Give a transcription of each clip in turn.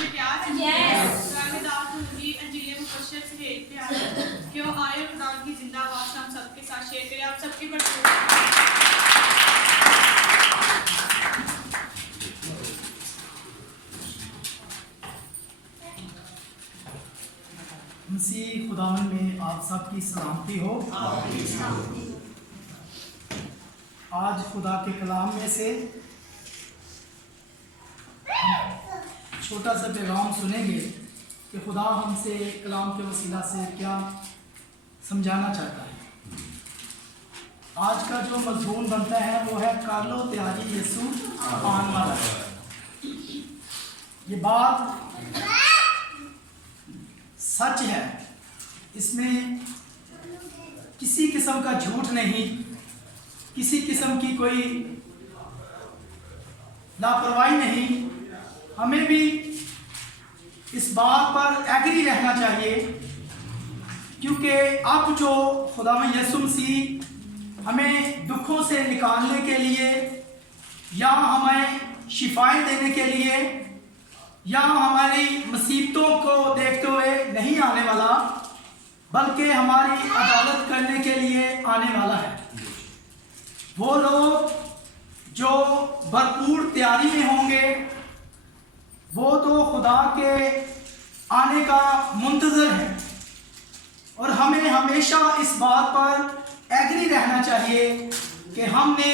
लिए तैयार हैं? यस। मैं दाऊद दूंगी अंजील मुबश्शिर से तैयार है कि वो आए और खुदा की जिंदा आवाज़ हम सबके साथ शेयर करें। आप सबकी मसीह खुदावन में आप सबकी सलामती हो। आज खुदा के कलाम में से छोटा सा पैगाम सुनेंगे कि खुदा हमसे कलाम के वसीला से क्या समझाना चाहता है। आज का जो मजमून बनता है वो है कर लो तैयारी, यीशु आने वाला है। ये बात सच है, इसमें किसी किस्म का झूठ नहीं, किसी किस्म की कोई लापरवाही नहीं। हमें भी इस बात पर एग्री रहना चाहिए, क्योंकि अब जो खुदावंद यीशु मसीह हमें दुखों से निकालने के लिए या हमें शिफाएं देने के लिए या हमारी मुसीबतों को देखते हुए नहीं आने वाला, बल्कि हमारी अदालत करने के लिए आने वाला है। वो लोग जो भरपूर तैयारी में होंगे वो तो खुदा के आने का मुंतज़र है, और हमें हमेशा इस बात पर एग्री रहना चाहिए कि हमने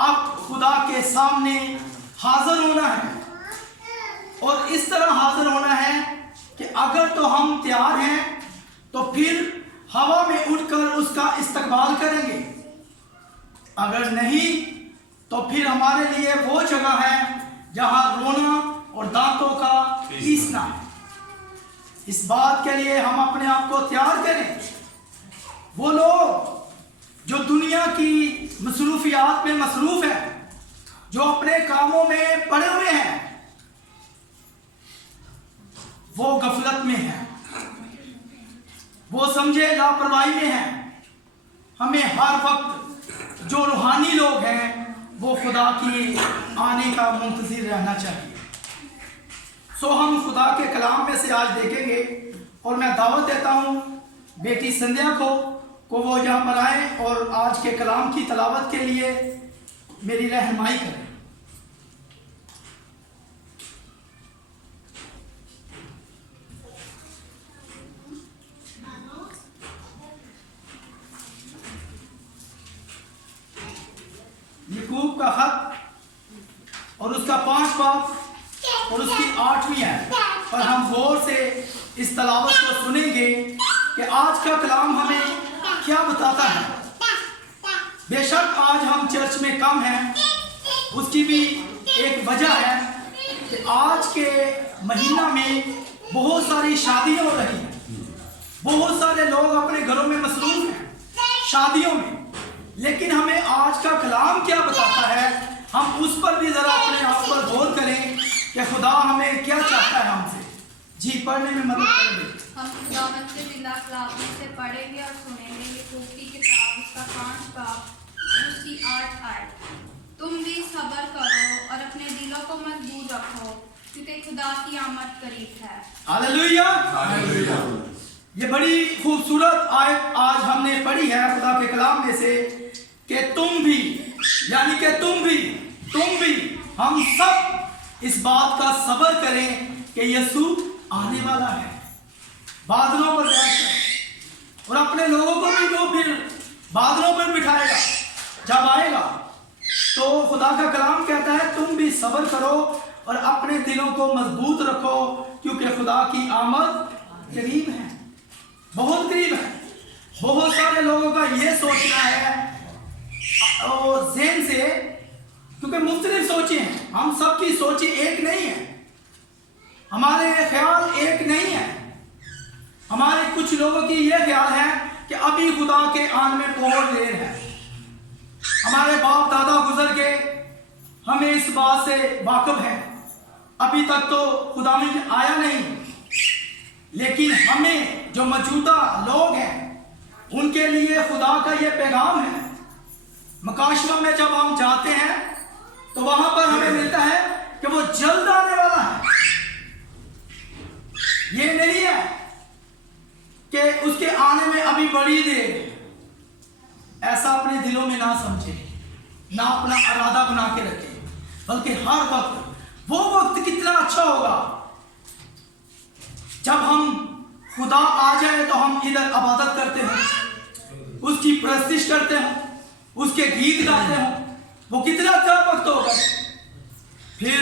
अब खुदा के सामने हाजिर होना है, और इस तरह हाजिर होना है कि अगर तो हम तैयार हैं तो फिर हवा में उड़कर उसका इस्तकबाल करेंगे, अगर नहीं तो फिर हमारे लिए वो जगह है जहां रोना और दांतों का पीसना है। इस बात के लिए हम अपने आप को तैयार करें। वो लोग जो दुनिया की मसरूफियात में मसरूफ है, जो अपने कामों में पड़े हुए हैं, वो गफलत में है, वो समझे लापरवाही में है। हमें हर वक्त जो रूहानी लोग हैं वो खुदा की आने का मुंतज़िर रहना चाहिए। सो हम खुदा के कलाम में से आज देखेंगे, और मैं दावत देता हूँ बेटी संध्या को वो यहाँ पर आए और आज के कलाम की तलावत के लिए मेरी रहनुमाई करें। याकूब का खत और उसका 5 बाब और उसकी 8वीं है, पर हम गौर से इस तलावत को सुनेंगे कि आज का कलाम हमें क्या बताता है। बेशक आज हम चर्च में कम हैं, उसकी भी एक वजह है कि आज के महीना में बहुत सारी शादियां हो रही हैं, बहुत सारे लोग अपने घरों में मसरूफ हैं शादियों में। लेकिन हमें आज का कलाम क्या बताता है, हम उस पर भी जरा अपने आप पर गौर करें कि खुदा हमें क्या चाहता है हमसे। जी, पढ़ने में मदद करेंगे। हम खुदावंद से जिंदा कलाम से पढ़ेंगे और सुनेंगे। याकूब की किताब उसका 5 बाब उसकी 8 आयत। तुम भी सब्र करो और अपने दिलों को मजबूत रखो, क्योंकि खुदा की आमद करीब है। Hallelujah, hallelujah. ये बड़ी खूबसूरत आयत आज हमने पढ़ी है खुदा के कलाम में से कि तुम भी, यानी कि तुम भी हम सब इस बात का सब्र करें कि यीशु आने वाला है बादलों पर बैठकर, और अपने लोगों को भी वो फिर बादलों पर बिठाएगा जब आएगा। तो खुदा का कलाम कहता है तुम भी सब्र करो और अपने दिलों को मजबूत रखो, क्योंकि खुदा की आमद करीब है, बहुत करीब है। बहुत सारे लोगों का ये सोचना है और ज़हन से, क्योंकि मुख्तलिफ सोचें हैं, हम सबकी सोचें एक नहीं है, हमारे ख्याल एक नहीं है। हमारे कुछ लोगों की ये ख्याल है कि अभी खुदा के आने में बहुत देर है। हमारे बाप दादा गुजर के हमें इस बात से वाकिफ है, अभी तक तो खुदा में आया नहीं। लेकिन हमें जो मौजूदा लोग हैं उनके लिए खुदा का ये पैगाम है। मकाशवा में जब हम जाते हैं तो वहां पर हमें मिलता है कि वो जल्द आने वाला है, ना समझे, ना अपना इरादा बना के रखे, बल्कि हर वक्त वो वक्त कितना अच्छा होगा जब हम खुदा आ जाए तो हम इधर इबादत करते हैं, उसकी प्रस्तिश करते हैं, उसके गीत गाते हैं, वो कितना अच्छा वक्त होगा। फिर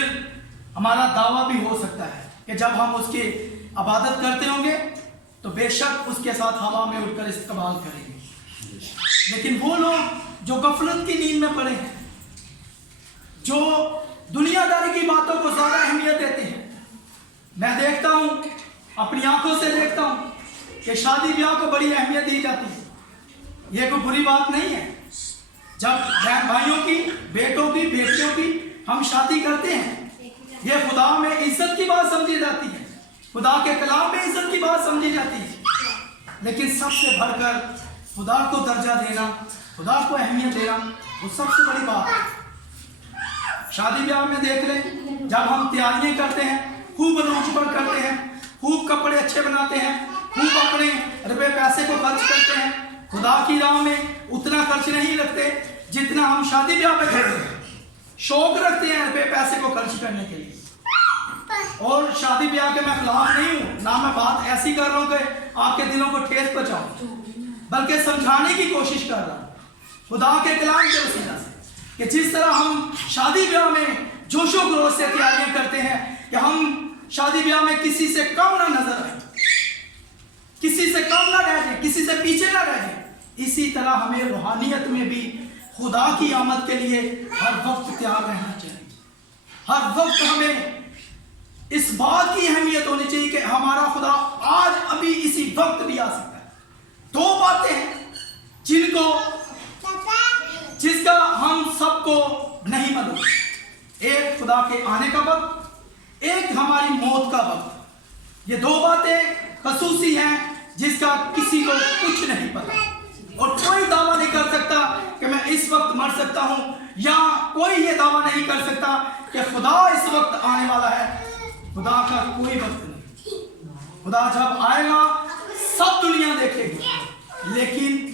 हमारा दावा भी हो सकता है कि जब हम उसकी इबादत करते होंगे तो बेशक उसके साथ हवा में उड़कर इस्तेमाल करेंगे। लेकिन वो लोग जो गफलत की नींद में पड़े हैं, जो दुनियादारी की बातों को ज़्यादा अहमियत देते हैं, मैं देखता हूँ, अपनी आंखों से देखता हूँ कि शादी ब्याह को बड़ी अहमियत दी जाती है। ये कोई बुरी बात नहीं है। जब बहन भाइयों की, बेटों की, बेटियों की हम शादी करते हैं, ये खुदा में इज्जत की बात समझी जाती है, खुदा के कलाम में इज्जत की बात समझी जाती है। लेकिन सबसे बढ़कर खुदा को दर्जा देना, खुदा को अहमियत देना, वो सबसे बड़ी बात है। शादी ब्याह में देख लें, जब हम तैयारियां करते हैं, खूब रोचपर करते हैं, खूब कपड़े अच्छे बनाते हैं, खूब अपने रुपए पैसे को खर्च करते हैं, खुदा की राह में उतना खर्च नहीं रखते जितना हम शादी ब्याह पे करते हैं। शौक रखते हैं रुपए पैसे को खर्च करने के लिए। और शादी ब्याह के मैं खिलाफ नहीं हूँ, ना मैं बात ऐसी कर रहा हूँ कि आपके दिलों को ठेस पहुंचाऊं, बल्कि समझाने की कोशिश कर रहा हूँ खुदा के कलाम के वसीला से कि जिस तरह हम शादी ब्याह में जोशो खरोश से तैयारियां करते हैं कि हम शादी ब्याह में किसी से कम ना नजर आए, किसी से कम ना रह जाए, किसी से पीछे ना रह जाए, इसी तरह हमें रूहानियत में भी खुदा की आमद के लिए हर वक्त तैयार रहना चाहिए। हर वक्त हमें इस बात की अहमियत होनी चाहिए कि हमारा खुदा आज अभी इसी वक्त भी आ सकता है। दो बातें हैं जिसका हम सबको नहीं मालूम, एक खुदा के आने का वक्त, एक हमारी मौत का वक्त। ये दो बातें खसूसी हैं जिसका किसी को कुछ नहीं पता, और कोई दावा नहीं कर सकता कि मैं इस वक्त मर सकता हूं, या कोई ये दावा नहीं कर सकता कि खुदा इस वक्त आने वाला है। खुदा का कोई वक्त नहीं। खुदा जब आएगा सब दुनिया देखेगी, लेकिन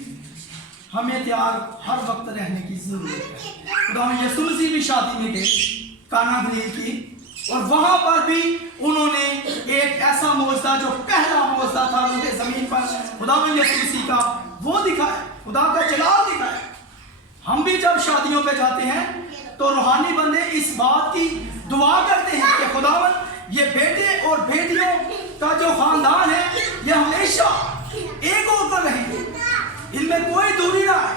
हमें तैयार हर वक्त रहने की जरूरत है। खुदा में यीशु मसीह भी शादी में थे काना गलील की, और वहां पर भी उन्होंने एक ऐसा मौजज़ा जो पहला मौजज़ा था उनके जमीन पर, खुदा में यीशु मसीह का, वो दिखाया, खुदा का जलाल दिखाया। हम भी जब शादियों पे जाते हैं तो रूहानी बंदे इस बात की दुआ करते हैं कि खुदावंद ये बेटे और बेटियों का जो खानदान है ये हमेशा एक होकर रहेंगे, इनमें कोई दूरी ना आए,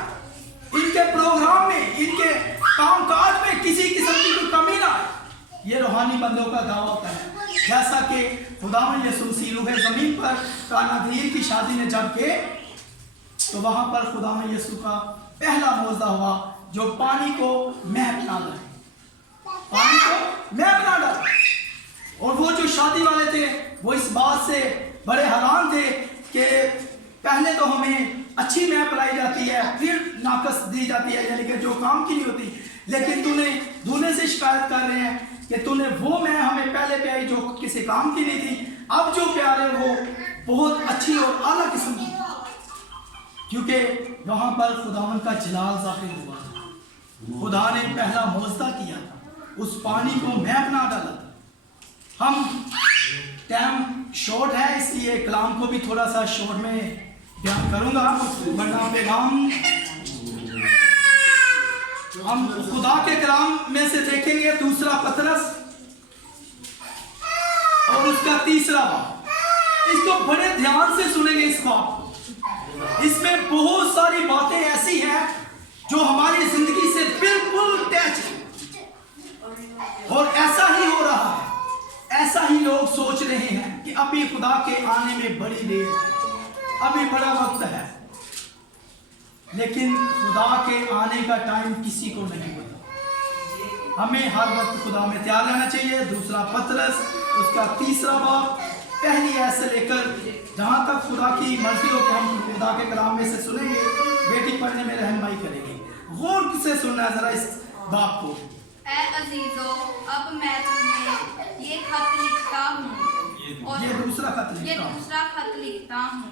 इनके प्रोग्राम में, इनके कामकाज में किसी किस्म की कोई कमी ना आए। ये रूहानी बंदों का दावा होता है। जैसा कि खुदावंद यीशु मसीह रूहे ज़मीन पर काना गलील की शादी में जब गए तो वहां पर खुदावंद यीशु का पहला मौजज़ा हुआ जो पानी को महक बना डाला, पानी को महक बना डाला। और वो जो शादी वाले थे वो इस बात से बड़े हैरान थे कि पहले तो हमें अच्छी मैप पिलाई जाती है, फिर नाकस दी जाती है, यानी कि जो काम की नहीं होती, लेकिन दूल्हे से शिकायत कर रहे हैं कि तूने वो मैं हमें पहले पिलाई जो किसी काम की नहीं थी, अब जो प्यार है वो बहुत अच्छी और आला किस्म की, क्योंकि वहां पर खुदावन का जलाल ज़ाहिर हुआ था। खुदा ने पहला मौजज़ा किया था, उस पानी को मैप ना डाला था। हम टाइम शॉर्ट है इसलिए कलाम को भी थोड़ा सा शॉर्ट में बयान करूंगा, वरना पैगाम हम खुदा के कलाम में से देखेंगे दूसरा पतरस और उसका तीसरा बाब। इसको बड़े ध्यान से सुनेंगे इस बात को। इसमें बहुत सारी बातें ऐसी हैं जो हमारी जिंदगी से बिल्कुल टच है, और ऐसा ही हो रहा है, ऐसा ही लोग सोच रहे हैं कि अभी खुदा के आने में बड़ी देर है, अभी बड़ा वक्त है, लेकिन खुदा के आने का टाइम किसी को नहीं पता। हमें हर वक्त खुदा में तैयार रहना चाहिए। दूसरा पतरस उसका तीसरा बाब पहली आयत से लेकर जहाँ तक खुदा की मर्जी हो कि हम खुदा के कलाम में से सुनेंगे, बेटी पढ़ने में रहनुमाई करेंगे। गौर से सुनना जरा इस बात को। ऐ अजीजों, अब मैं तुम्हें ये खत लिखता हूँ, और ये दूसरा खत लिखता हूँ,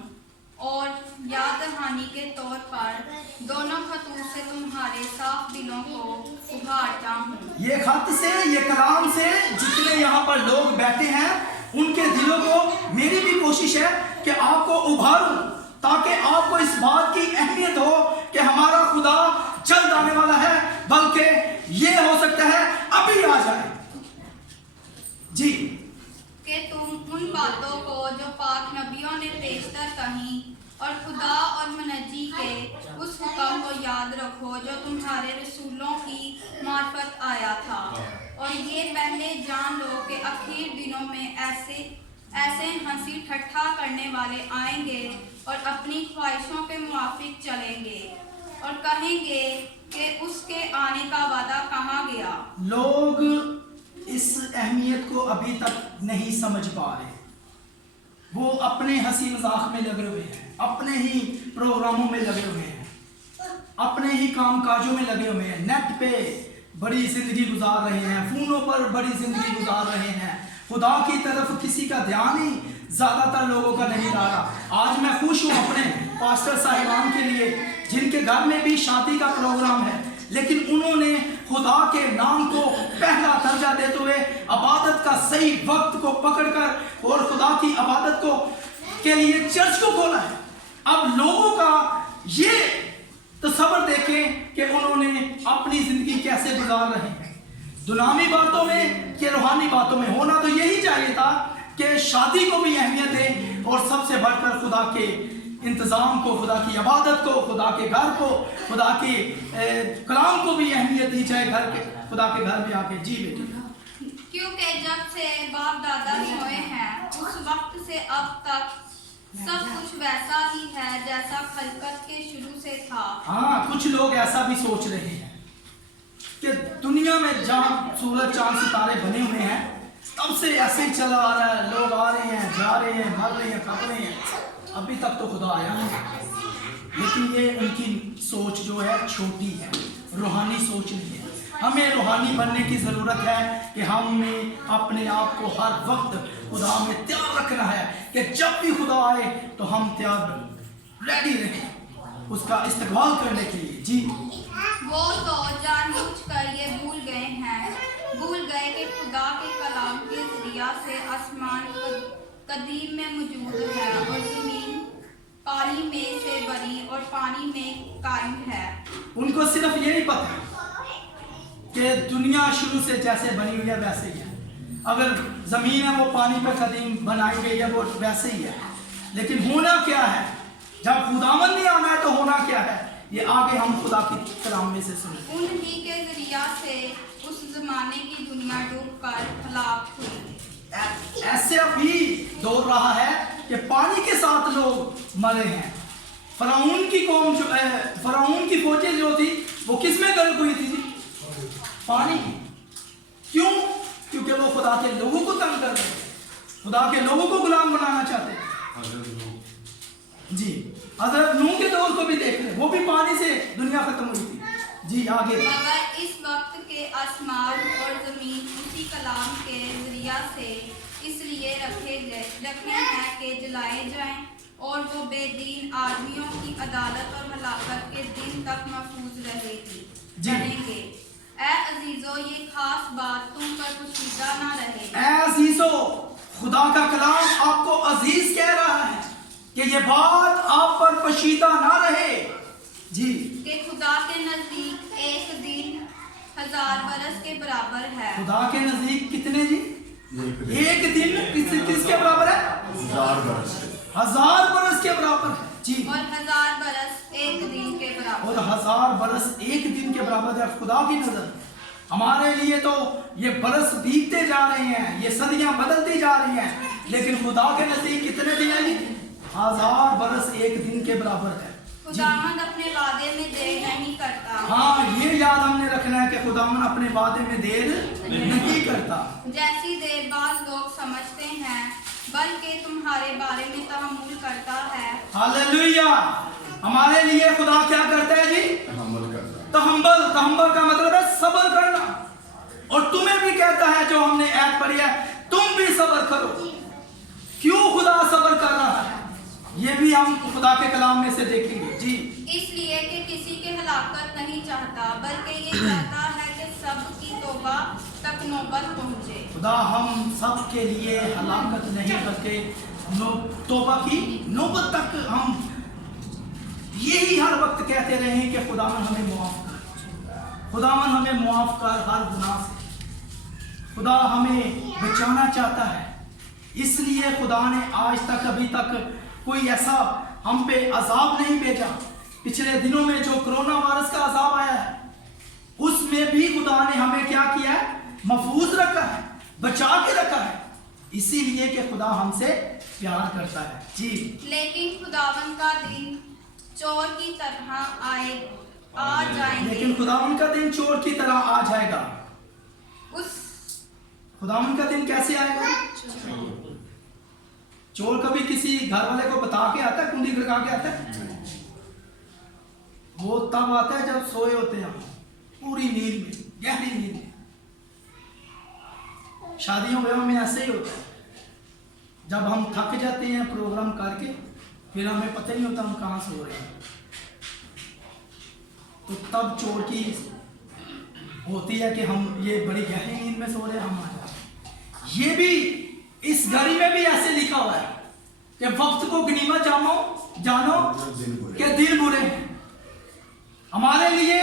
और याद दहानी के तौर पर दोनों खतूत से तुम्हारे साफ दिलों को उभारता हूँ। ये खत से, ये कलाम से जितने यहाँ पर लोग बैठे हैं उनके दिलों को मेरी भी कोशिश है कि आपको उभारूं, ताकि आपको इस बात की अहमियत हो कि हमारा खुदा जल्द आने वाला है, बल्कि ये हो सकता है अभी आ जाए। जी, कि तुम उन बातों को जो पाक नबियों ने पेशतर कहीं और खुदा और मुनज्जी के उस हुक्म को याद रखो जो तुम्हारे रसूलों की मार्फत आया था, और ये पहले जान लो कि आखिर दिनों में ऐसे हंसी ठट्ठा करने वाले आएंगे और अपनी ख्वाहिशों के मुआफिक चलेंगे और कहेंगे कि उसके आने का वादा कहाँ गया। लोग इस अहमियत को अभी तक नहीं समझ पा रहे, वो अपने हंसी मजाक में लगे हुए हैं, अपने ही प्रोग्रामों में लगे हुए हैं, अपने ही काम काजों में लगे हुए हैं, नेट पे बड़ी जिंदगी गुजार रहे हैं, फोनों पर बड़ी जिंदगी गुजार रहे हैं, खुदा की तरफ किसी का ध्यान ही ज्यादातर लोगों का नहीं जा रहा। आज मैं खुश हूँ अपने पास्टर साहिबान के लिए जिनके घर में भी शादी का प्रोग्राम है, लेकिन उन्होंने खुदा के नाम को पहला दर्जा देते हुए इबादत का सही वक्त को पकड़कर और खुदा की इबादत को के लिए चर्च को खोला है। अब लोगों का ये तस्वर देखें कि उन्होंने अपनी जिंदगी कैसे गुजार रहे हैं, दुनियावी बातों में कि रूहानी बातों में। होना तो यही चाहिए था कि शादी को भी अहमियत दें और सबसे बढ़कर खुदा के इंतज़ाम को, खुदा की इबादत को, खुदा के घर को, खुदा के कलाम को भी अहमियत दी जाए घर के, खुदा के घर में आके। जी बेटी, क्योंकि जब से बाप दादा सोए हैं उस वक्त से अब तक सब कुछ वैसा ही है जैसा खलकत के शुरू से था। हाँ, कुछ लोग ऐसा भी सोच रहे हैं कि दुनिया में जहाँ सूरज चांद सितारे बने हुए हैं तब से ऐसे ही चला आ रहा है, लोग आ रहे हैं, जा रहे हैं, भाग रहे हैं, खप रहे हैं, अभी तक तो खुदा आया नहीं। लेकिन ये उनकी सोच जो है छोटी है, रूहानी सोच नहीं है। हमें रूहानी बनने की ज़रूरत है कि हमें अपने आप को हर वक्त खुदा में तैयार रखना है कि जब भी खुदा आए तो हम तैयार रेडी रहें उसका इस्तेमाल करने के लिए। जी, वो तो जानबूझकर ये भूल गए कि खुदा के कलाम के जरिया से आसमान कदीम में मौजूद है और ज़मीन पानी में से बनी और पानी में कायम है। उनको सिर्फ ये नहीं पता कि दुनिया शुरू से जैसे बनी हुई है वैसे ही है। अगर ज़मीन है वो पानी पर कदीम बनाई गई है, वो वैसे ही है। लेकिन होना क्या है, जब खुदावंद ने आना है तो होना क्या है, ये आगे हम खुदा की कलाम में से सुनें। उन्हीं के जरिया से उस जमाने की दुनिया डूबकर हलाक हुई। ऐसे अभी दौर रहा है कि पानी के साथ लोग मरे हैं। फराउन की कौम जो फराउन की फौजें जो थी वो किस में गर्क हुई थी? पानी की। क्यों? क्योंकि वो खुदा के लोगों को तंग कर रहे थे, खुदा के लोगों को गुलाम बनाना चाहते हैं। जी, हज़रत नूह के दौर को भी देख रहे, वो भी पानी से दुनिया खत्म हुई थी। जी, आगे। मगर इस वक्त के आसमान और ज़मीन उसी कलाम के जरिया से इसलिए रखे हैं कि जलाए जाएं और वो बेदीन आदमियों की अदालत और हलाकत के दिन तक महफूज रहेंगे। ऐ अजीजो, ये खास बात तुम पर पोशीदा ना रहे। ऐ अजीजो, खुदा का कलाम आपको अजीज कह रहा है कि ये बात आप पर पोशीदा ना रहे। जी, कि खुदा के नजदीक एक दिन 1000 बरस के बराबर है। खुदा के नजदीक कितने जी? एक दिन किसके बराबर है? 1000 बरस। 1000 बरस के बराबर है। जी, और 1000 बरस एक दिन के बराबर। और 1000 बरस एक दिन के बराबर है खुदा की नजर। हमारे लिए तो ये बरस बीतते जा रहे हैं, ये सदियां बदलती जा रही हैं, लेकिन खुदा के नजदीक कितने दिन है? 1000 बरस एक दिन के बराबर है। खुदावंद अपने वादे में देर नहीं करता। हाँ, ये याद हमने रखना है कि खुदावंद अपने वादे में देर नहीं करता। जैसी देर बाज लोग समझते हैं, बल्कि तुम्हारे बारे में तहम्मुल करता है। हालेलुया। हमारे लिए खुदा क्या करता है जी? तहम्मुल करता है। तहम्मुल का मतलब है सब्र करना। और तुम्हें भी कहता है, जो हमने ऐड पढ़ी है, तुम भी सब्र करो। क्यों खुदा सब्र कर रहा है? یہ بھی ہم خدا کے کلام میں سے دیکھیں گے. جی اس لیے کہ کسی کے ہلاکت نہیں چاہتا بلکہ یہ چاہتا ہے کہ سب کی توبہ تک نوبت پہنچے. خدا ہم سب کے لیے ہلاکت نہیں بلکہ توبہ کی نوبت تک ہم یہی ہر وقت کہتے رہیں کہ خداوند ہمیں معاف کر، خداوند ہمیں معاف کر ہر گناہ سے. خدا ہمیں بچانا چاہتا ہے، اس لیے خدا نے آج تک ابھی تک کوئی ایسا ہم پہ عذاب نہیں بھیجا. پچھلے دنوں میں جو کرونا وائرس کا عذاب آیا ہے اس میں بھی خدا نے ہمیں کیا کیا ہے؟ محفوظ رکھا ہے، بچا کے رکھا ہے، اسی لیے کہ خدا ہم سے پیار کرتا ہے. جی لیکن خداوند کا دن چور کی طرح آ جائیں گے. لیکن خداوند کا دن چور کی طرح آ جائے گا. اس خداوند کا دن کیسے آئے گا؟ چور کبھی کسی گھر والے کو بتا کے آتا ہے، کنڈی کھڑکا کے آتا ہے؟ وہ تب آتا ہے جب سوئے ہوتے ہیں ہم پوری نیند میں، گہری نیند میں. شادیوں بیاہوں میں ایسے ہی ہوتا ہے، جب ہم تھک جاتے ہیں پروگرام کر کے پھر ہمیں پتہ نہیں ہوتا ہم کہاں سو رہے ہیں، تو تب چور کی ہوتی ہے کہ ہم یہ بڑی گہری نیند میں سو رہے ہیں، ہم آ جاتے ہیں. یہ بھی اس گھڑی میں بھی ایسے لکھا ہوا ہے کہ وقت کو غنیمت جانو کہ دن برے ہیں. ہمارے لیے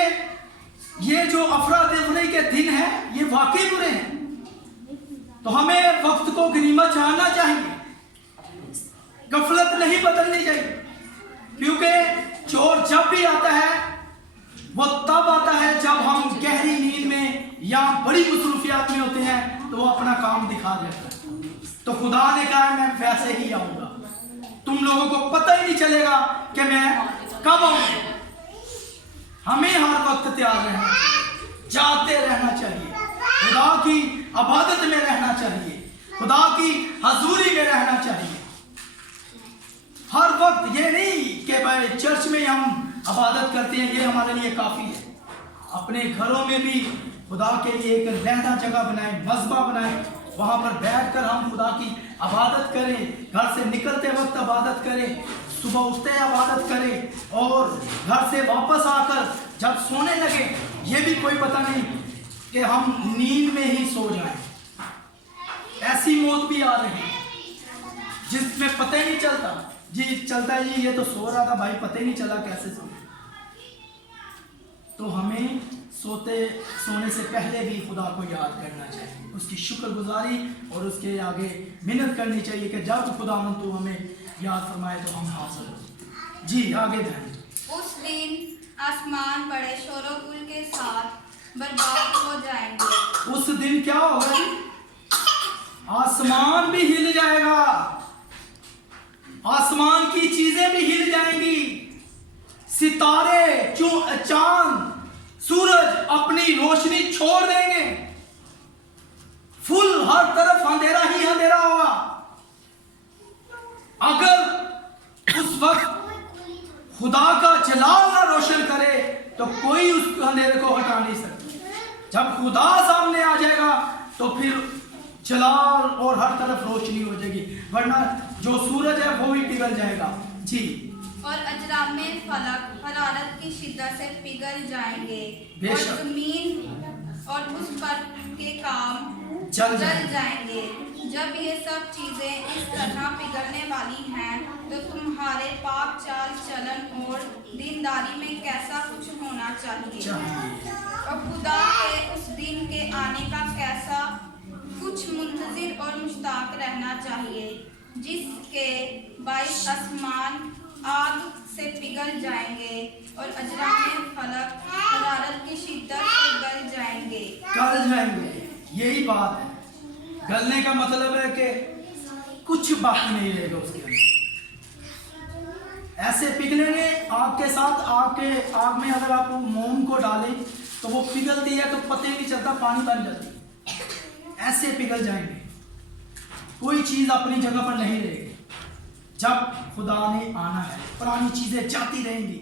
یہ جو افراتفری کے دن ہیں یہ واقعی برے ہیں، تو ہمیں وقت کو غنیمت جاننا چاہیے، غفلت نہیں بدلنی چاہیے. کیونکہ چور جب بھی آتا ہے وہ تب آتا ہے جب ہم گہری نیند میں یا بڑی مصروفیات میں ہوتے ہیں تو وہ اپنا کام دکھا دیتا ہے. تو خدا نے کہا میں ویسے ہی آؤں گا، تم لوگوں کو پتہ ہی نہیں چلے گا کہ میں کب آؤں گا. ہمیں ہر وقت تیار رہنا چاہیے، جاگتے رہنا چاہیے، خدا کی عبادت میں رہنا چاہیے، خدا کی حضوری میں رہنا چاہیے. ہر وقت یہ نہیں کہ بھائی چرچ میں ہم عبادت کرتے ہیں یہ ہمارے لیے کافی ہے. اپنے گھروں میں بھی خدا کے لیے ایک علیحدہ جگہ بنائیں، مذبح بنائیں، وہاں پر بیٹھ کر ہم خدا کی عبادت کریں. گھر سے نکلتے وقت عبادت کریں، صبح اٹھتے عبادت کریں، اور گھر سے واپس آ کر جب سونے لگے یہ بھی کوئی پتہ نہیں کہ ہم نیند میں ہی سو جائیں. ایسی موت بھی آ رہی ہے جس میں پتہ ہی نہیں چلتا، جی چلتا ہے جی یہ تو سو رہا تھا بھائی، پتہ ہی نہیں چلا کیسے سو. تو ہمیں سونے سے پہلے بھی خدا کو یاد کرنا چاہیے، اس کی شکر گزاری اور اس کے آگے محنت کرنی چاہیے کہ جب خداوند تو ہمیں یاد فرمائے تو ہم حاضر ہوں. جی آگے بڑھیں. اس دن آسمان بڑے شور و گل کے ساتھ برباد ہو جائیں گے. اس دن کیا ہوگا؟ آسمان بھی ہل جائے گا، آسمان کی چیزیں بھی ہل جائیں گی، ستارے چاند سورج اپنی روشنی چھوڑ دیں گے، فل ہر طرف اندھیرا ہی اندھیرا ہوگا. اگر اس وقت خدا کا جلال نہ روشن کرے تو کوئی اس اندھیرے کو ہٹا نہیں سکتا. جب خدا سامنے آ جائے گا تو پھر جلال اور ہر طرف روشنی ہو جائے گی، ورنہ جو سورج ہے وہ بھی پگھل جائے گا. جی اور اجرام فلک حرارت کی شدت سے پگھل جائیں گے، بے اور شک. زمین اور اس پر کے کام جل جل جائیں گے. جب یہ سب چیزیں اس طرح پگھلنے والی ہیں تو تمہارے پاک چال چلن اور دینداری میں کیسا کچھ ہونا چاہیے، اور خدا کے اس دن کے آنے کا کیسا کچھ منتظر اور مشتاق رہنا چاہیے، جس کے باعث آسمان آگ سے پگھل جائیں گے اور اجرام فلک حرارت کی شدت سے گل جائیں گے. گل جائیں گے، یہی بات ہے. گلنے کا مطلب ہے کہ کچھ باقی نہیں رہے گا اس کے اندر. ایسے پگھلیں گے آگ کے ساتھ. آگ میں اگر آپ موم کو ڈالیں تو وہ پگھلتی ہے تو پتہ نہیں چلتا، پانی بن جاتی ہے. ایسے پگھل جائیں گے، کوئی چیز اپنی جگہ پر نہیں رہے گی. جب خدا نے آنا ہے پرانی چیزیں جاتی رہیں گی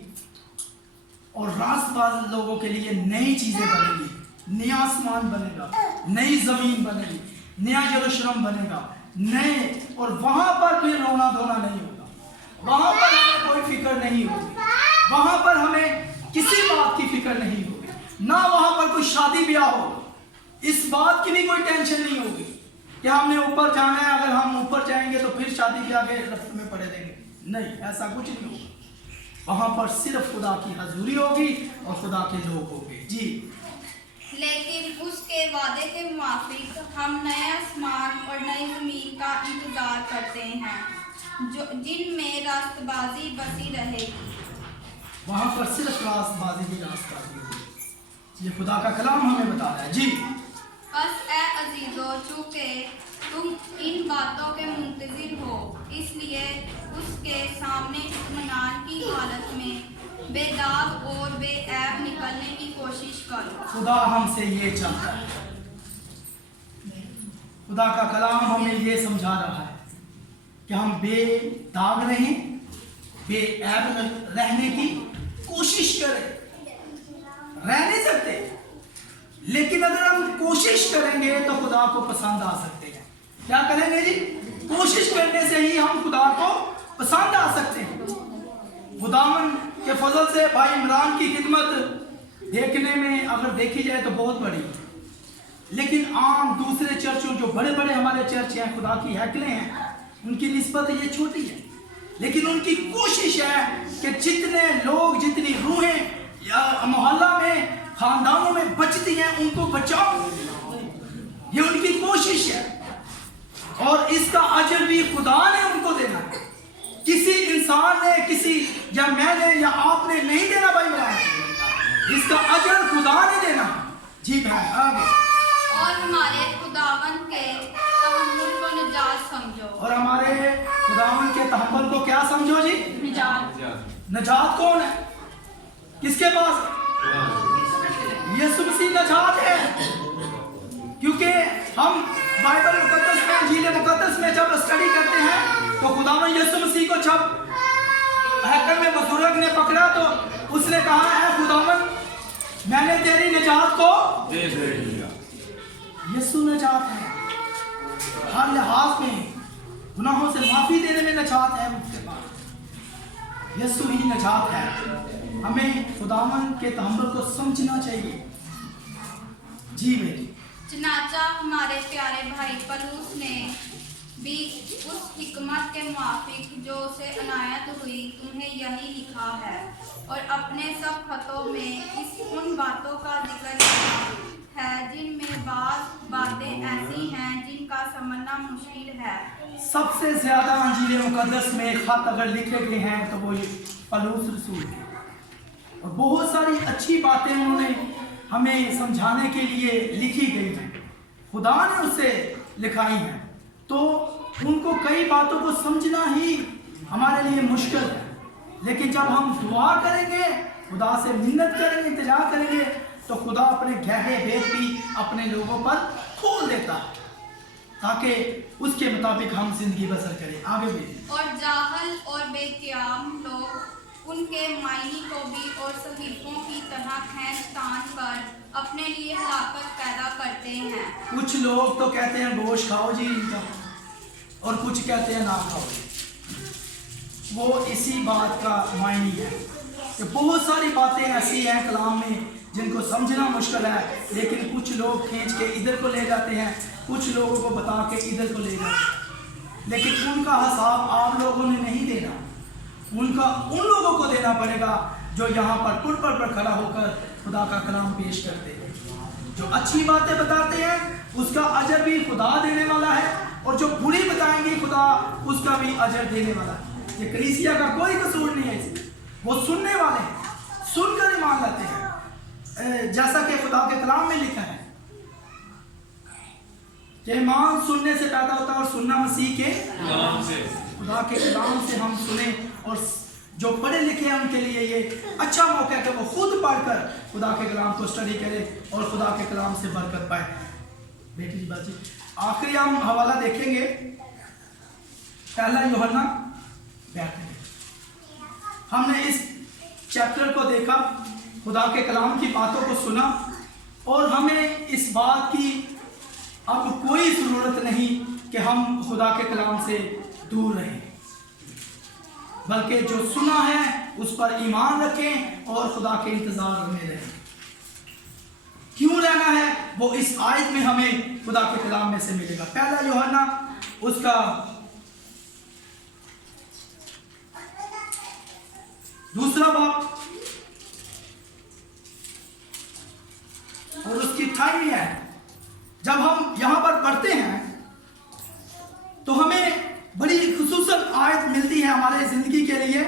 اور راست باز لوگوں کے لیے نئی چیزیں بنیں گی. نیا آسمان بنے گا، نئی زمین بنے گی، نیا یروشلم بنے گا، نئے، اور وہاں پر پھر رونا دھونا نہیں ہوگا، वहां पर हमें कोई फिक्र नहीं होगी, वहां पर हमें किसी बात की फिक्र नहीं होगी, ना वहां पर कोई शादी ब्याह होगा, इस बात की भी कोई टेंशन नहीं होगी कि हमने ऊपर जाना है, अगर हम ऊपर जाएंगे तो फिर शादी ब्याह के रफ्त में पड़े रहेंगे। नहीं, ऐसा कुछ नहीं होगा। वहां पर सिर्फ खुदा की हजूरी होगी और खुदा के लोग होंगे। जी, लेकिन उसके वादे के मुआफिक हम नए आसमान और नई ज़मीन का इंतज़ार करते हैं जो जिनमें रास्तबाजी बसी रहेगी। वहां पर सिर्फ रास्तबाजी की रास्तबाजी होगी। ये खुदा का कलाम हमें बता रहा है। जी, बस ए अजीजों, चूँकि तुम इन बातों के मुंतज़िर हो, इसलिए उसके सामने इत्मीनान की हालत में बेदाग और बेऐब निकलने की कोशिश करो। खुदा हमसे ये चाहता है। खुदा का कलाम हमें ये समझा रहा है कि हम बेदाग रहें, बेऐब रहने की कोशिश करें। रह नहीं सकते, लेकिन अगर हम कोशिश करेंगे तो खुदा को पसंद आ सकते हैं। क्या करेंगे जी? कोशिश करने से ही हम खुदा को पसंद आ सकते हैं। खुदावन के फजल से भाई इमरान की खिदमत देखने में अगर देखी जाए तो बहुत बड़ी है, लेकिन आम दूसरे चर्चों, जो बड़े बड़े हमारे चर्च हैं, खुदा की हैकलें हैं, उनकी निस्बत ये छोटी है। लेकिन उनकी कोशिश है कि जितने लोग, जितनी रूहें या मोहल्ला में, खानदानों में बचती हैं, उनको बचाओ। ये उनकी कोशिश है और इसका अजर भी खुदा ने उनको देना है। किसी इंसान ने, किसी या मैंने या आपने नहीं देना भाई इमरान, इसका अजर खुदा ने देना। जी बहन, आगे। और हमारे खुदावन के तहम्मुल को निजात समझो। और हमारे खुदावन के तहम्मुल को क्या समझो जी? निजात। नजात कौन है? किसके पास? यीशु मसीह नजात है। क्योंकि हम बाइबल मुकद्दस में, इंजील मुकद्दस में जब स्टडी करते हैं तो खुदावन यीशु मसीह को जब हैकल में बुजुर्ग ने पकड़ा तो उसने कहा है, खुदावन मैंने तेरी निजात को दे दिया। यीशु नजात है। हर लिहाज में गुनाहों से माफी देने में नजात है उसके पास। यीशु ही नजात है। हमें खुदावन के तहम्मुल को समझना चाहिए। जी बेटी। चनाचा हमारे प्यारे भाई पलूस ने भी उस हिकमत के मुआफिक जो उसे अनायत हुई तुम्हें यही लिखा है, और अपने सब खतों में उन बातों का जिक्र किया है जिनमें बाज़ बातें ऐसी हैं जिनका समझना मुश्किल है। सबसे ज्यादा इंजील मुकद्दस में खत अगर लिखे गए हैं तो वो ये पलूस रसूल है, और बहुत सारी अच्छी बातें उन्होंने हमें समझाने के लिए लिखी गई हैं। खुदा ने उसे लिखाई हैं, तो उनको कई बातों को समझना ही हमारे लिए मुश्किल है। लेकिन जब हम दुआ करेंगे, खुदा से मिन्नत करेंगे, इंतजार करेंगे, तो खुदा अपने गहरे भेद भी अपने लोगों पर खोल देता है ताकि उसके मुताबिक हम जिंदगी बसर करें। आगे भी। और जाहल और बेक़याम लोग उनके मायनी को भी और सहीफों की तरह खींचतान कर अपने लिए हलाकत पैदा करते हैं। कुछ लोग तो कहते हैं गोश्त खाओ जी इनका, और कुछ कहते हैं ना खाओ। वो इसी बात का मायनी है कि बहुत सारी बातें ऐसी हैं कलाम में जिनको समझना मुश्किल है, लेकिन कुछ लोग खींच के इधर को ले जाते हैं, कुछ लोगों को बता के इधर को ले जाते हैं। लेकिन उनका हिसाब आप लोगों ने नहीं देना, उनका उन लोगों को देना पड़ेगा जो यहाँ पर पुलपट पर खड़ा होकर खुदा का कलाम पेश करते हैं। जो अच्छी बातें बताते हैं उसका अजर भी खुदा देने वाला है, और जो बुरी बताएंगे खुदा उसका भी अजर देने वाला है। ये कलीसिया का कोई कसूर नहीं है इसमें, वो सुनने वाले हैं, सुनकर ईमान लाते हैं। जैसा कि खुदा के कलाम में लिखा है कि ईमान सुनने से पैदा होता है, और सुनना मसीह के कलाम से। खुदा के कलाम से हम सुने, और जो पढ़े लिखे हैं उनके लिए ये अच्छा मौका है कि वो खुद पढ़कर खुदा के कलाम को स्टडी करें और खुदा के कलाम से बरकत पाए। बेटी जी बाजी, आखिरी हम हवाला देखेंगे, पहला यूहन्ना बैठे। हमने इस चैप्टर को देखा, खुदा के कलाम की बातों को सुना, और हमें इस बात की अब कोई ज़रूरत नहीं कि हम खुदा के कलाम से दूर रहें। बल्कि जो सुना है उस पर ईमान रखें और खुदा के इंतजार में रहें। क्यों रहना है वो इस आयत में हमें खुदा के कलाम में से मिलेगा। पहला यूहन्ना उसका 2 बाब और उसकी 28वीं है। जब हम यहाँ पर पढ़ते हैं तो हमें बड़ी खुसूसन आयत मिलती है हमारे जिंदगी के लिए।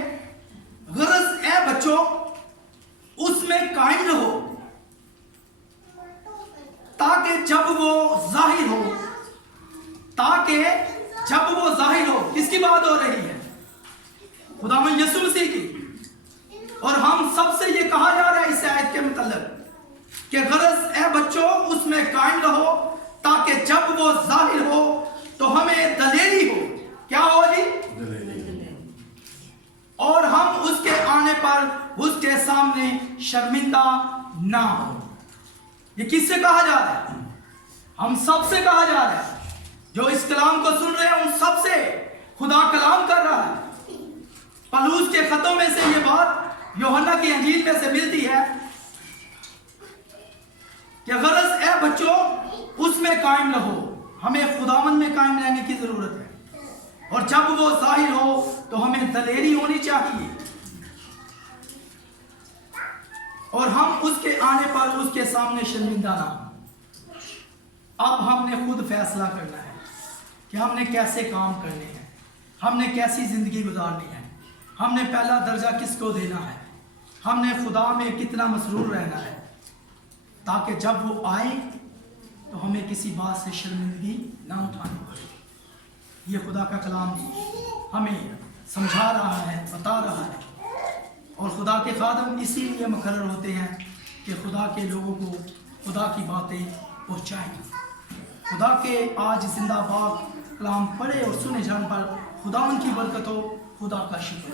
गरज ए बच्चों उसमें कायम रहो ताकि जब वो जाहिर हो, ताकि जब वो जाहिर हो। किसकी बात हो रही है? खुदावंद यीशु मसीह की। और हम सबसे ये कहा जा रहा है इस आयत के मतलब कि गरज ए बच्चों उसमें कायम रहो ताकि जब वो जाहिर हो तो हमें दलेरी हो। क्या हो जी? और हम उसके आने पर उसके सामने शर्मिंदा ना हो। ये किससे कहा जा रहा है? हम सबसे कहा जा रहा है। जो इस कलाम को सुन रहे हैं उन सबसे खुदा कलाम कर रहा है। पलूस के खतों में से ये बात यूहन्ना की अंजील में से मिलती है कि गरज ए बच्चों उसमें कायम रहो। हमें खुदावंद में कायम रहने की जरूरत है। और जब वो जाहिर हो तो हमें दलेरी होनी चाहिए और हम उसके आने पर उसके सामने शर्मिंदा ना हो। अब हमने खुद फैसला करना है कि हमने कैसे काम करने हैं, हमने कैसी जिंदगी गुजारनी है, हमने पहला दर्जा किसको देना है, हमने खुदा में कितना मसरूर रहना है ताकि जब वो आए तो हमें किसी बात से शर्मिंदगी ना उठानी पड़े। ये खुदा का कलाम हमें समझा रहा है, बता रहा है। और खुदा के खादम इसीलिए मुकर्रर होते हैं कि खुदा के लोगों को खुदा की बातें पहुँचाएं। खुदा के आज जिंदाबाद कलाम पढ़े और सुने जाने पर खुदा उनकी बरकत हो। खुदा का शुक्र।